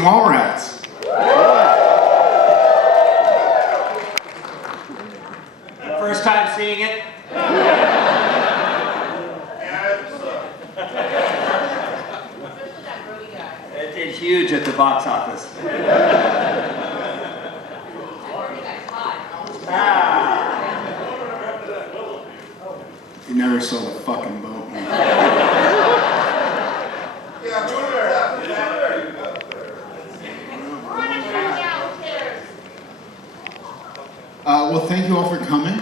Mallrats. First time seeing it? It did huge at the box office. You never saw the fucking boat, man. Well, thank you all for coming.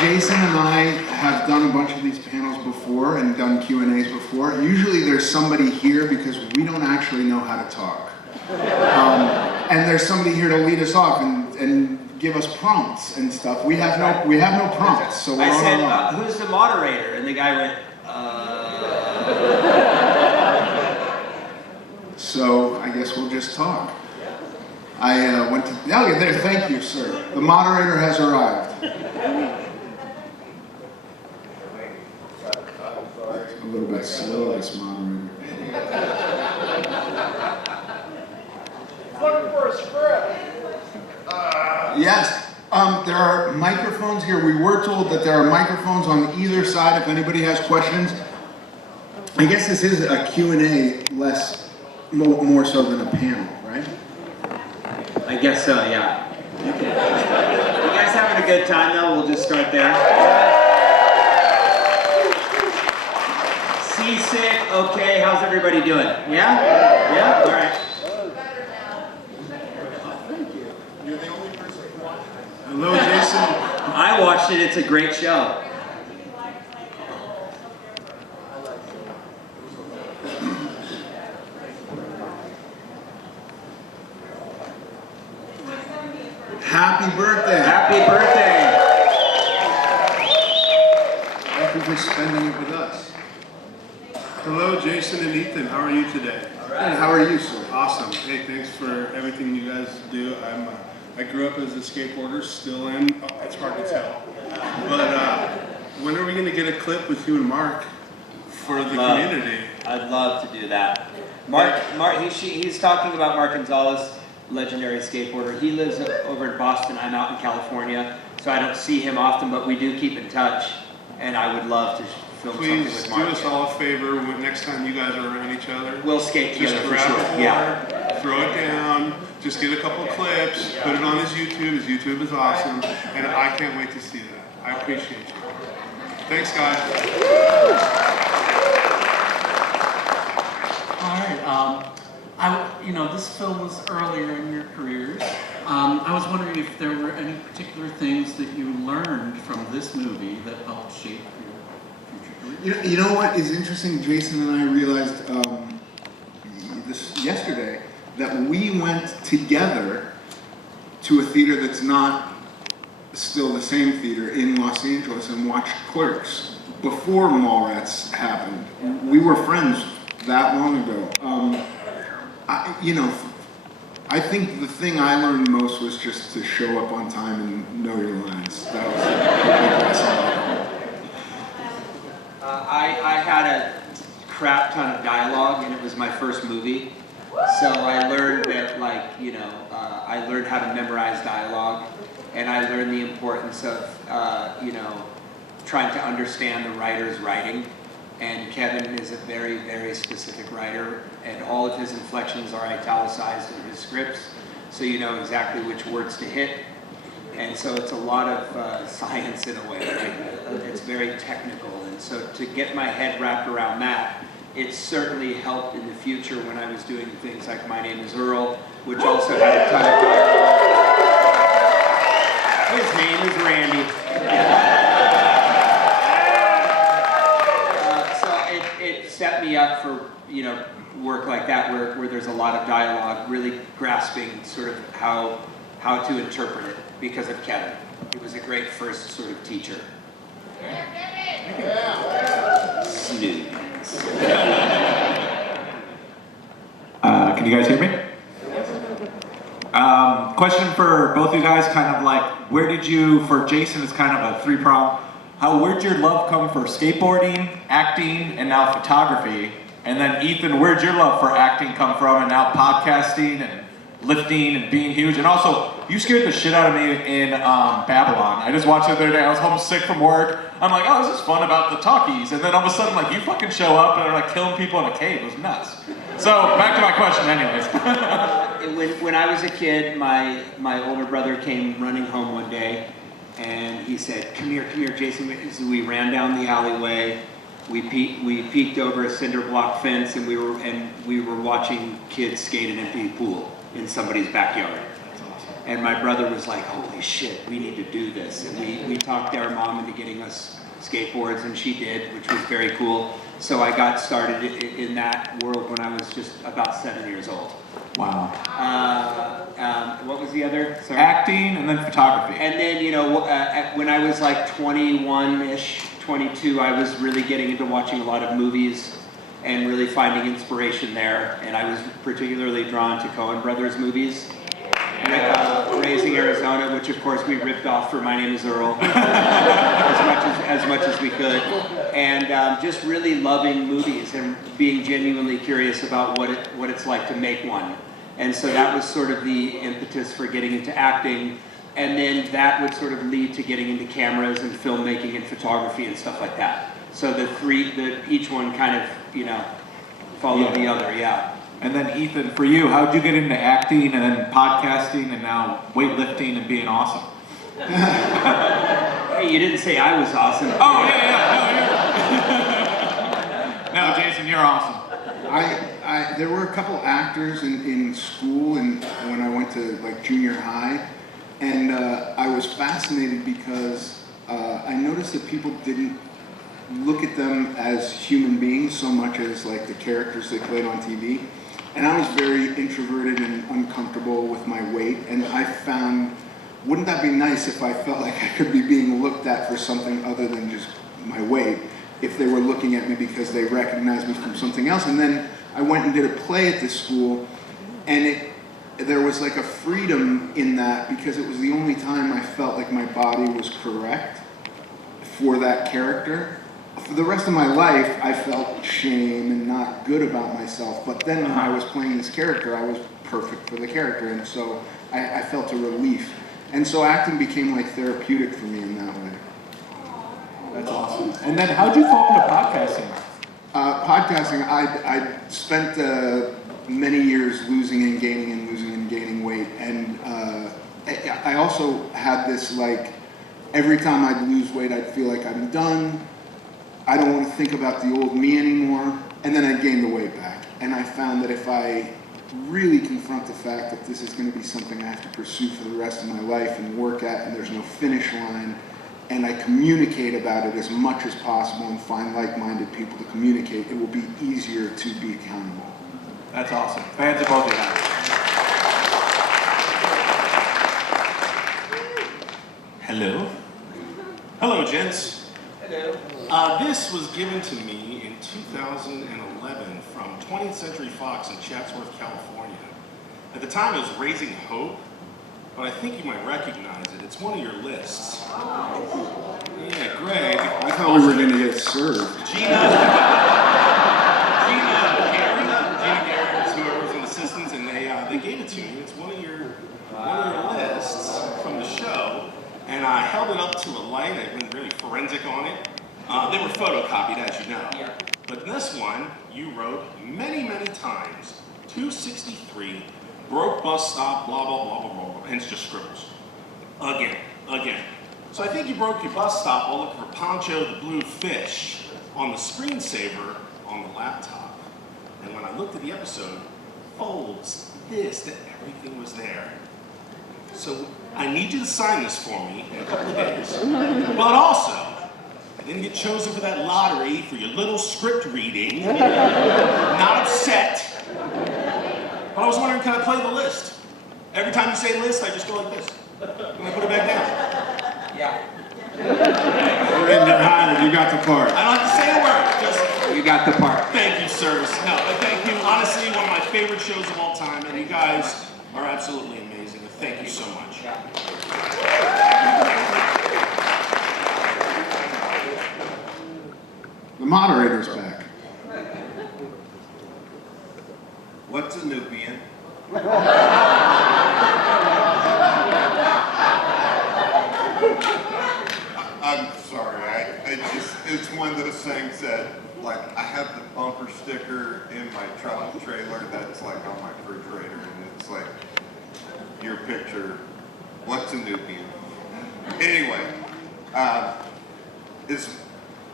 Jason and I have done a bunch of these panels before and done Q&As before. Usually there's somebody here because we don't actually know how to talk. And there's somebody here to lead us off and give us prompts and stuff. We have no prompts, so we're I said, on our own. who's the moderator? And the guy went, So I guess we'll just talk. I went to, oh, there, thank you, sir. The moderator has arrived. A little bit slow, this moderator. Looking for a script. Yes, there are microphones here. We were told that there are microphones on either side if anybody has questions. I guess this is a Q&A more so than a panel, right? I guess so, yeah. You guys having a good time though? We'll just start there. Seasick, okay, how's everybody doing? Yeah? Yeah? All right. Hello, Jason. I watched it, it's a great show. Happy birthday. Happy birthday. Thank you for spending it with us. Hello, Jason and Ethan. How are you today? And how are you, sir? Awesome. Hey, thanks for everything you guys do. I grew up as a skateboarder, still am. Oh, it's hard to tell. But when are we going to get a clip with you and Mark for the community? I'd love to do that. He's talking about Mark Gonzalez, legendary skateboarder. He lives over in Boston. I'm out in California, so I don't see him often, but we do keep in touch, and I would love to film something Please with do Mark. us all a favor when next time you guys are around each other. We'll skate Just together for grab sure. a board, Yeah. throw it down, just get a couple clips, put it on his YouTube. His YouTube is awesome, and I can't wait to see that. I appreciate you. Thanks, guys. All right. This film was earlier in your careers. I was wondering if there were any particular things that you learned from this movie that helped shape your future career. You know what is interesting? Jason and I realized this yesterday that we went together to a theater that's not still the same theater in Los Angeles and watched Clerks before Mallrats happened. We were friends that long ago. I think the thing I learned most was just to show up on time and know your lines. That was the big lesson. I had a crap ton of dialogue, and it was my first movie. So I learned that, I learned how to memorize dialogue, and I learned the importance of, trying to understand the writer's writing. And Kevin is a very, very specific writer, and all of his inflections are italicized in his scripts, so you know exactly which words to hit. And so it's a lot of science in a way. It's very technical, and so to get my head wrapped around that, it certainly helped in the future when I was doing things like My Name is Earl, which also had a ton of His name is Randy. It set me up for, work like that where there's a lot of dialogue, really grasping sort of how to interpret it because of Kevin. He was a great first sort of teacher. Snooze. Can you guys hear me? Question for both you guys, kind of like, where did you, for Jason, it's kind of a three-prong, where'd your love come for skateboarding, acting, and now photography? And then Ethan, where'd your love for acting come from, and now podcasting and lifting and being huge? And also, you scared the shit out of me in Babylon. I just watched it the other day. I was homesick from work. I'm like, oh, this is fun about the talkies. And then all of a sudden, like, you fucking show up and are like killing people in a cave. It was nuts. So back to my question, anyways. When I was a kid, my older brother came running home one day, and he said, come here, Jason. So we ran down the alleyway. We peeked over a cinder block fence, and we were watching kids skate in an empty pool in somebody's backyard. And my brother was like, holy shit, we need to do this. And we talked our mom into getting us skateboards, and she did, which was very cool. So I got started in that world when I was just about 7 years old. Wow. What was the other? Sorry. Acting and then photography. And then, you know, when I was like 21-ish, 22, I was really getting into watching a lot of movies and really finding inspiration there. And I was particularly drawn to Coen Brothers movies. Raising Arizona, which of course we ripped off for My Name is Earl as much as we could, and just really loving movies and being genuinely curious about what it's like to make one. And so that was sort of the impetus for getting into acting, and then that would sort of lead to getting into cameras and filmmaking and photography and stuff like that. So each one kind of, you know, followed the other, yeah. And then Ethan, for you, how'd you get into acting and then podcasting and now weightlifting and being awesome? Hey, you didn't say I was awesome. Oh, yeah. No, Jason, you're awesome. There were a couple actors in school and when I went to like junior high, and I was fascinated because I noticed that people didn't look at them as human beings so much as like the characters they played on TV. And I was very introverted and uncomfortable with my weight, and I found, wouldn't that be nice if I felt like I could be being looked at for something other than just my weight, if they were looking at me because they recognized me from something else. And then I went and did a play at this school, and there was like a freedom in that because it was the only time I felt like my body was correct for that character. For the rest of my life, I felt shame and not good about myself. But then when I was playing this character, I was perfect for the character. And so I felt a relief. And so acting became like therapeutic for me in that way. That's awesome. And then how'd you fall into podcasting? Podcasting, I spent many years losing and gaining weight. And I also had this like, every time I'd lose weight, I'd feel like I'm done. I don't want to think about the old me anymore, and then I gained the weight back. And I found that if I really confront the fact that this is going to be something I have to pursue for the rest of my life and work at, and there's no finish line, and I communicate about it as much as possible and find like-minded people to communicate, it will be easier to be accountable. That's awesome. Fans of both of you guys. Hello. Hello, gents. Hello. This was given to me in 2011 from 20th Century Fox in Chatsworth, California. At the time, it was Raising Hope, but I think you might recognize it. It's one of your lists. Yeah, Greg. I thought we were going to get served. Gina Garrett's whoever was an assistant, and they gave it to me. It's one of your lists from the show, and I held it up to a light. I went really forensic on it. They were photocopied, as you know. Yeah. But in this one, you wrote many, many times, 263, broke bus stop, blah, blah, blah, blah, blah, and it's just scribbles. Again. So I think you broke your bus stop while looking for Poncho the Blue Fish on the screensaver on the laptop. And when I looked at the episode, folds, that everything was there. So I need you to sign this for me in a couple of days. But also, I didn't get chosen for that lottery for your little script reading. Not upset. But I was wondering, can I play the list? Every time you say list, I just go like this. And I put it back down. Yeah. You're in your hired, you got the part. I don't have to say a word. Just You got the part. thank you, sirs. No, but thank you. Honestly, one of my favorite shows of all time, and you guys are absolutely amazing. Thank you so much. The moderator's back. What's a Nubian? I'm sorry, it's one of those things that, like, I have the bumper sticker in my travel trailer that's like on my refrigerator, and it's like, your picture, what's a Nubian? Anyway,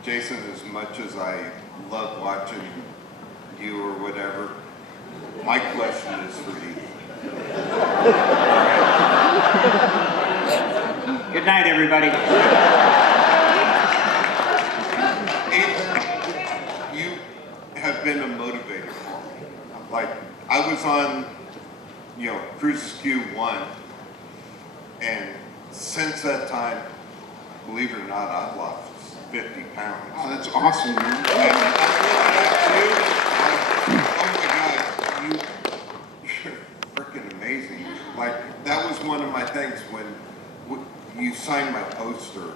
Jason, as much as I love watching you or whatever, my question is for you. Good night, everybody. You have been a motivator for me. Like, I was on, Cruises Q1, and since that time, believe it or not, I've lost 50 pounds. Oh, that's awesome, man. And oh my God, you're freaking amazing. Like, that was one of my things when you signed my poster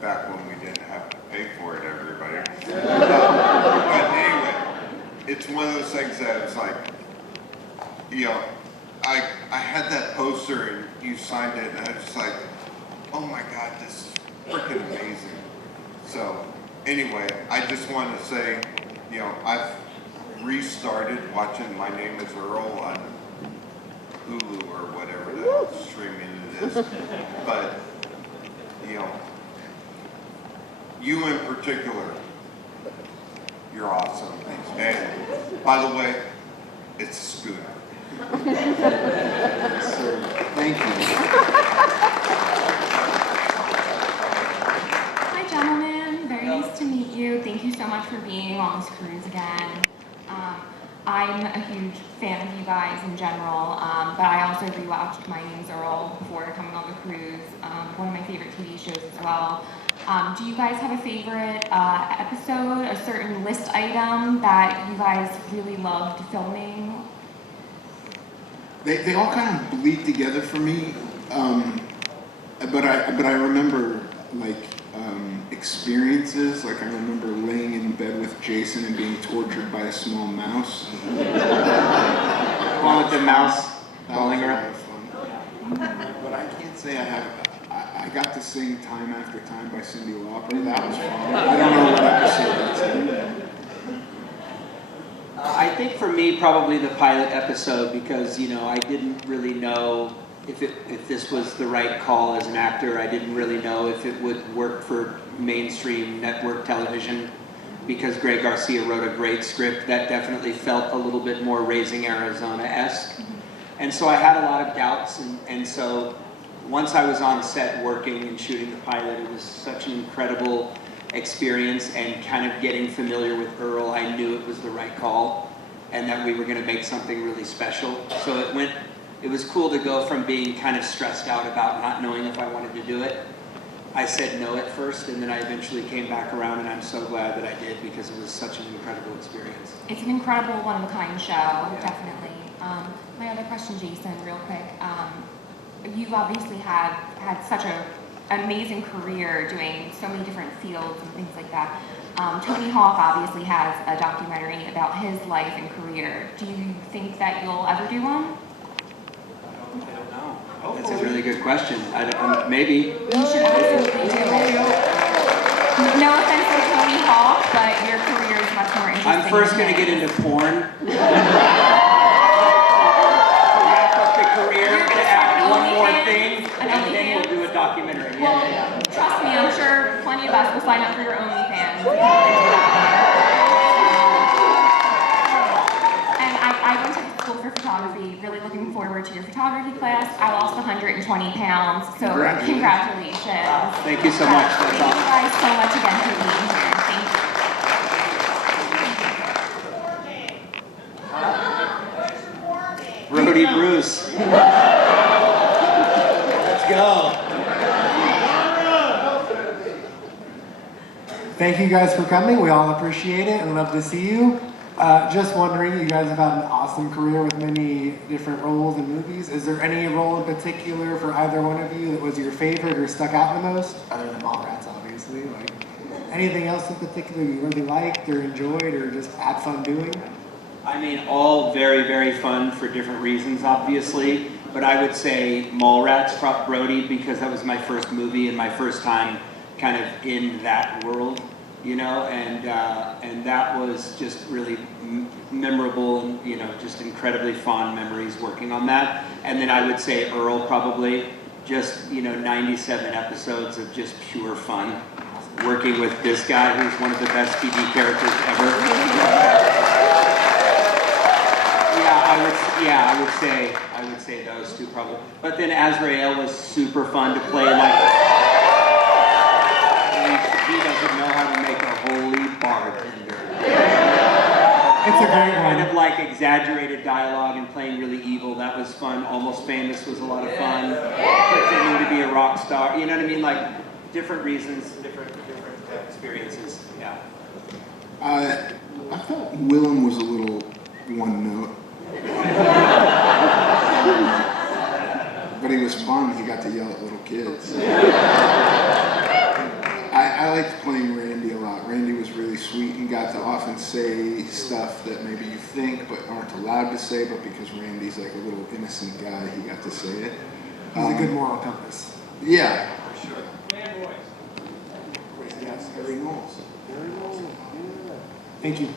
back when we didn't have to pay for it, everybody. But anyway, it's one of those things that it's like, I had that poster and you signed it, and I was just like, oh my God, this is freaking amazing. So anyway, I just want to say, I've restarted watching My Name is Earl on Hulu or whatever that streaming it is. But, you in particular, you're awesome. And by the way, it's a scooter. Thank you. Hi, gentlemen. Very nice to meet you. Thank you so much for being on this cruise again. I'm a huge fan of you guys in general, but I also rewatched My Name's Earl before coming on the cruise. One of my favorite TV shows as well. Do you guys have a favorite episode, a certain list item that you guys really loved filming? They all kind of bleed together for me, but I remember like experiences. Like I remember laying in bed with Jason and being tortured by a small mouse. One with the mouse That rolling was a lot around. of fun. But I can't say I got to sing Time After Time by Cyndi Lauper. That was fun. I don't know what episode that's in. I think for me, probably the pilot episode, because I didn't really know if this was the right call as an actor. I didn't really know if it would work for mainstream network television, because Greg Garcia wrote a great script that definitely felt a little bit more Raising Arizona-esque. And so I had a lot of doubts, and so once I was on set working and shooting the pilot, it was such an incredible experience, and kind of getting familiar with Earl, I knew it was the right call and that we were going to make something really special. So it was cool to go from being kind of stressed out about not knowing if I wanted to do it. I said no at first, and then I eventually came back around, and I'm so glad that I did, because it was such an incredible experience. It's an incredible one-of-a-kind show, definitely. My other question, Jason, real quick. You've obviously had such an amazing career doing so many different fields and things like that. Tony Hawk obviously has a documentary about his life and career. Do you think that you'll ever do one? I don't know. That's a really good question. Maybe. You should absolutely do it. No offense to Tony Hawk, but your career is much more interesting. I'm first going to get into porn. Wrap up the career, I'm going to add one more thing, and then we'll do a documentary. Well, trust me, I'm sure plenty of us will sign up for your OnlyFans. And I went to school for photography, really looking forward to your photography class. I lost 120 pounds, so congratulations. Thank you so much. That's Thank you awesome. guys so much again for being here. Thank you. Brody Bruce. Let's go. Thank you guys for coming. We all appreciate it and love to see you. Just wondering, you guys have had an awesome career with many different roles in movies. Is there any role in particular for either one of you that was your favorite or stuck out the most? Other than Mallrats, obviously. Like anything else in particular you really liked or enjoyed or just had fun doing? I I mean, all very, very fun for different reasons, obviously. But I would say Mallrats, Brody, because that was my first movie and my first time kind of in that world, you know, and that was just really memorable and, you know, just incredibly fond memories working on that. And then I would say Earl, probably, just, you know, 97 episodes of just pure fun working with this guy who's one of the best TV characters ever. I would say those two probably. But then Azrael was super fun to play. Like, he doesn't know how to make a holy bartender. It's a great Kind one. of like exaggerated dialogue and playing really evil. That was fun. Almost Famous was a lot of fun. Pretending to be a rock star. You know what I mean? Like different reasons, different experiences. Yeah. I thought Willem was a little one note. But he was fun. He got to yell at little kids. I liked playing Randy a lot. Randy was really sweet and got to often say stuff that maybe you think but aren't allowed to say, but because Randy's like a little innocent guy, he got to say it. He's a good moral compass. Yeah. For sure. Yes, Harry Knowles. Thank you.